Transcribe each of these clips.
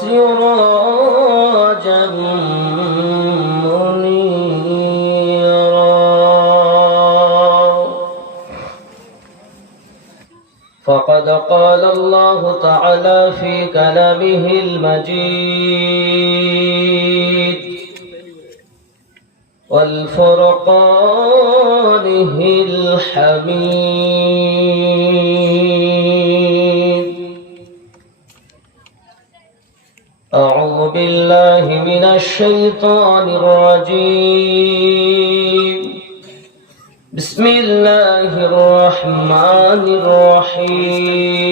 سراجا منيرا فقد قال الله تعالى في كلامه المجيد والفرقانه الحميد أعوذ بالله من الشيطان الرجيم بسم الله الرحمن الرحيم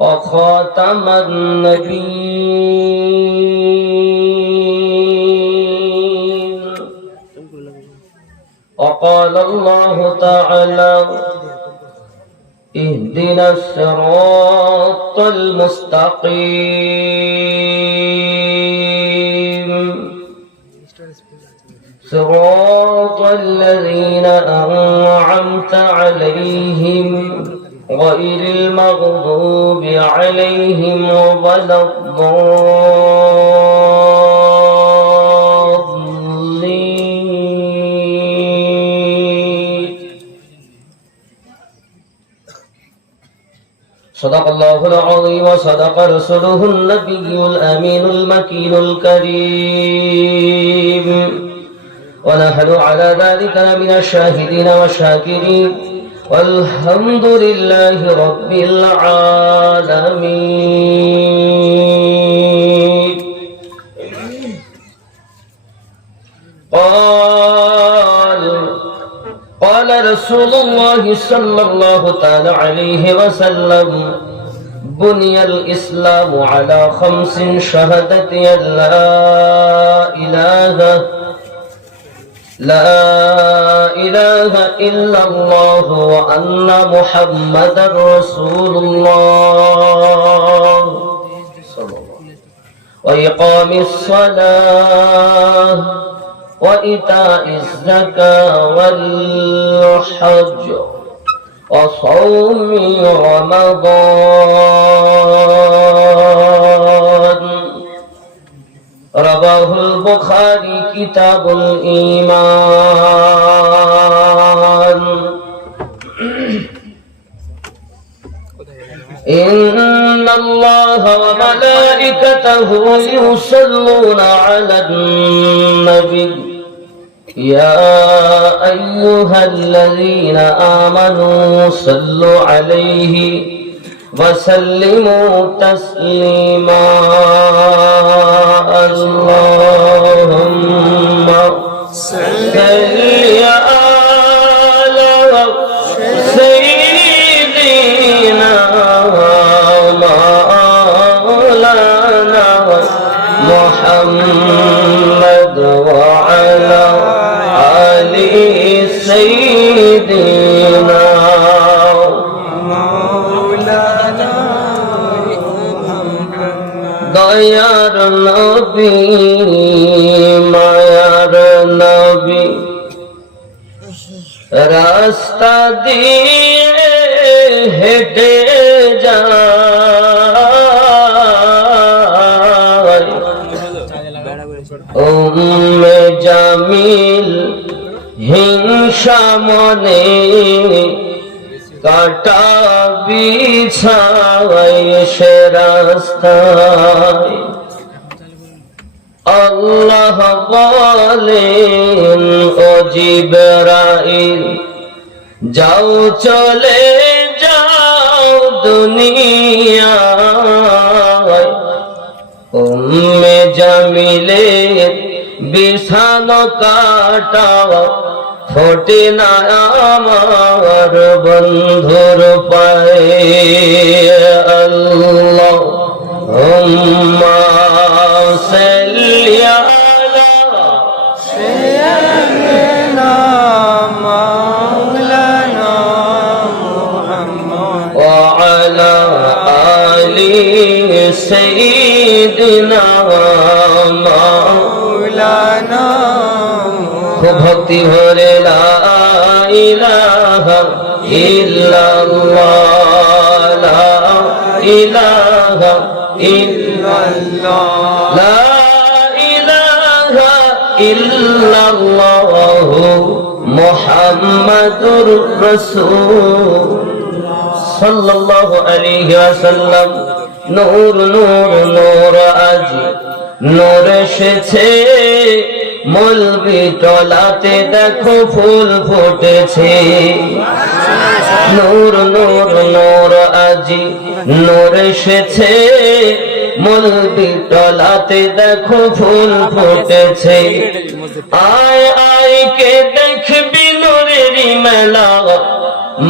وخاتم النبيين وقال الله تعالى اهدنا الصراط المستقيم صراط الذين أنعمت عليهم غير المغضوب عليهم ولا الضالين صدق الله العظيم وصدق رسوله النبي الأمين المكين الكريم ونحن على ذلك من الشاهدين والشاكرين والحمد لله رب العالمين قال رسول الله صلى الله تعالى عليه وسلم بني الإسلام على 5 شهادة أن لا إله إلا الله وأن محمدا رسول الله وإقام الصلاة وإيتاء الزكاة والحج وصوم رمضان رواه البخاري كتاب الإيمان إن الله وملائكته يصلون على النبي يا أيها الذين آمنوا صلوا عليه وسلموا تسليما اللهم صل على سيدنا مولانا محمد وعلى آل سيدنا দয়ার নবী মায়ার নবী রাস্তা দিয়ে হেঁটে যায় উম্মে জামিল হিংসা মনে কাটা বিছায় সে রাস্তায় আল্লাহ বলেন ও জিবরাইল যাও চলে যাও দুনিয়ায় উম্মে জামিলের বিছানো কাটাও ফোটে না আমার বন্ধুর পায়ে আল্লাহুম্মা সাল্লি আলা সাইয়্যিদিনা মাওলানা মুহাম্মদ ওয়া আলা আলি সাইয়্যিদিনা মাওলানা ভক্তি ভরে লা ইলাহা ইল্লাল্লাহ লা ইলাহা ইল্লাল্লাহ লা ইলাহা ইল্লাল্লাহ মুহাম্মাদুর রাসূল সাল্লাল্লাহু আলাইহি ওয়াসাল্লাম। নূর নূর নূর আজ নূর এসেছে, মলবি তলাতে দেখো ফুল ফুটেছে। নূর নূর নূর আজি নূর এসেছে, মলবি তলাতে দেখো ফুল ফুটেছে। আয় আয় কে দেখবি নূরের মেলা,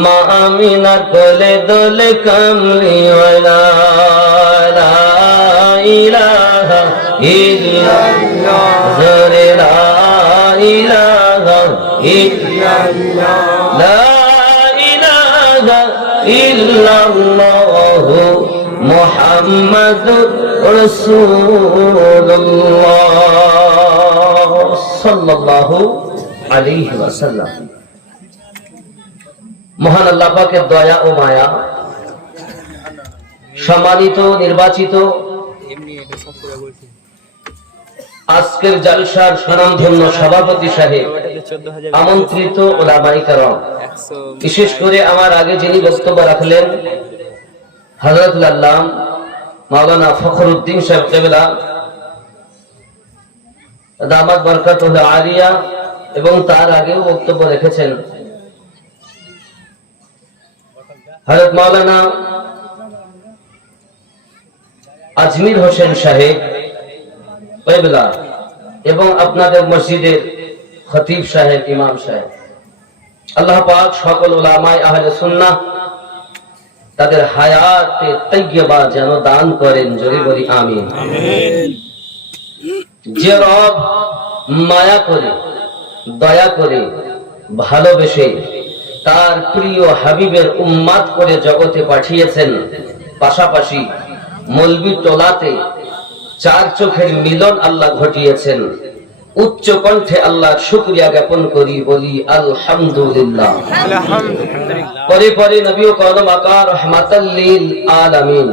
মা আমিনার কোলে দোলে কামলিওয়ালা। লা ইলাহা ইল্লাল্লাহ জোরে লা ইলাহা ইল্লাল্লাহ লা ইলাহা ইল্লাল্লাহ মুহাম্মাদুর রাসূলুল্লাহ সাল্লাল্লাহু আলাইহি ওয়াসাল্লাম। মহান আল্লাহ পাকের দয়া ও মায়া, সম্মানিত নির্বাচিত আজকের জালসার স্বনামধন্য সভাপতি সাহেব, আমন্ত্রিত উলামায়ে কেরাম, বিশেষ করে আমার আগে যিনি বক্তব্য রাখলেন হযরতুল আল্লামা মাওলানা ফখরুদ্দিন সাহেব কেবলা দামাত বরকাতুল আলিয়া, এবং তার আগেও বক্তব্য রেখেছেন হযরত মাওলানা আজমির হোসেন সাহেব কেবলা, এবং আপনাদের মসজিদের খতিব সাহেব, ইমাম সাহেব। আল্লাহ পাক সকল উলামায়ে আহলে সুন্নাহ তাদের হায়াতে তাইয়্যিবা যেন দান করেন, জোরে বলি আমিন। যে রব মায়া করে, দয়া করে, ভালোবেসে তার প্রিয় হাবিবের উম্মাত করে জগতে পাঠিয়েছেন, পাশাপাশি মলবি টোলাতে চার চোখের মিলন আল্লাহ ঘটিয়েছেন, উচ্চ কণ্ঠে আল্লাহর শুকরিয়া জ্ঞাপন করি, বলি আলহামদুলিল্লাহ। পরে পরে নবী ও কলম আকার রহমাতাল লিল আলামিন,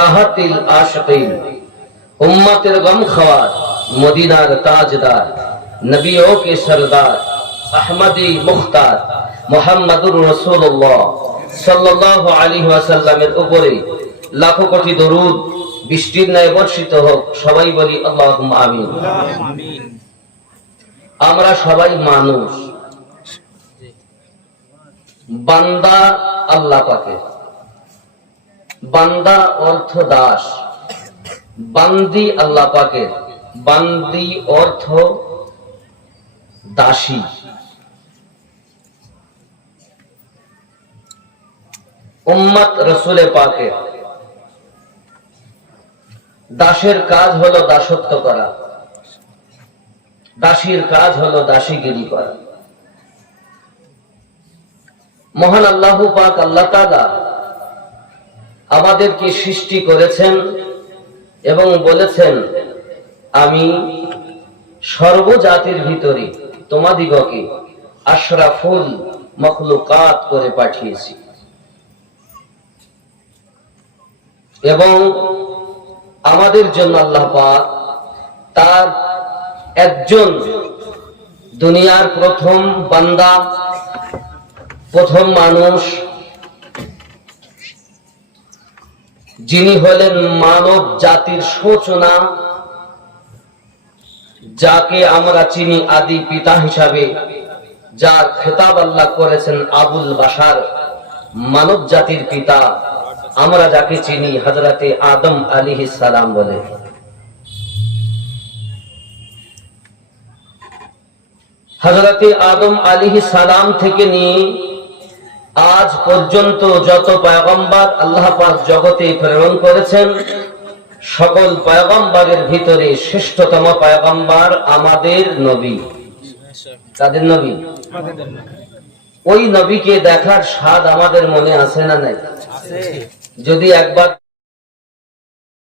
রাহাতিল আশিকিন, উম্মতের গম খাওয়ার, মদিনার তাজদার, নবীও কে সরদার, আহমদি মুখতার মুহাম্মাদুর রাসূলুল্লাহ সাল্লাল্লাহু আলাইহি ওয়াসাল্লামের উপরে লাখো কোটি দরুদ বৃষ্টির ন্যায় বর্ষিত হোক। সবাই বলি আল্লাহুম্মা আমিন। আমরা সবাই মানুষ, বান্দা আল্লাহ পাকের। বান্দা অর্থ দাস, বান্দি আল্লাহ পাকের, বান্দি অর্থ দাসী। উম্মত রসুলে পাকের। দাসের কাজ হলো দাসত্ব করা, দাসীর কাজ হলো দাসীগিরি করা। মহান আল্লাহ পাক আল্লাহ তাআলা আমাদেরকে সৃষ্টি করেছেন এবং বলেছেন, আমি সর্বজাতির ভিতরে তোমাদিগকে আশরাফুল মখলুকাত করে পাঠিয়েছি, এবং আমাদের জন্য আল্লাহ পাক তার একজন দুনিয়ার প্রথম বান্দা, প্রথম মানুষ, যিনি হলেন মানব জাতির সূচনা, যাকে আমরা চিনি আদি পিতা হিসাবে, যার খেতাব আল্লাহ করেছেন আবুল বাশার, মানব জাতির পিতা। আমরা যাকে চিনি হযরতে আদম আলাইহিস সালাম বলে। হযরতে আদম আলাইহিস সালাম থেকে নিয়ে আজ পর্যন্ত যত পয়গম্বর আল্লাহ পাক জগতে প্রেরণ করেছেন, সকল পয়গম্বরের ভিতরে শ্রেষ্ঠতম পয়গম্বর আমাদের নবী। তাদের নবী, ওই নবীকে দেখার স্বাদ আমাদের মনে আছে না নাই? যদি একবার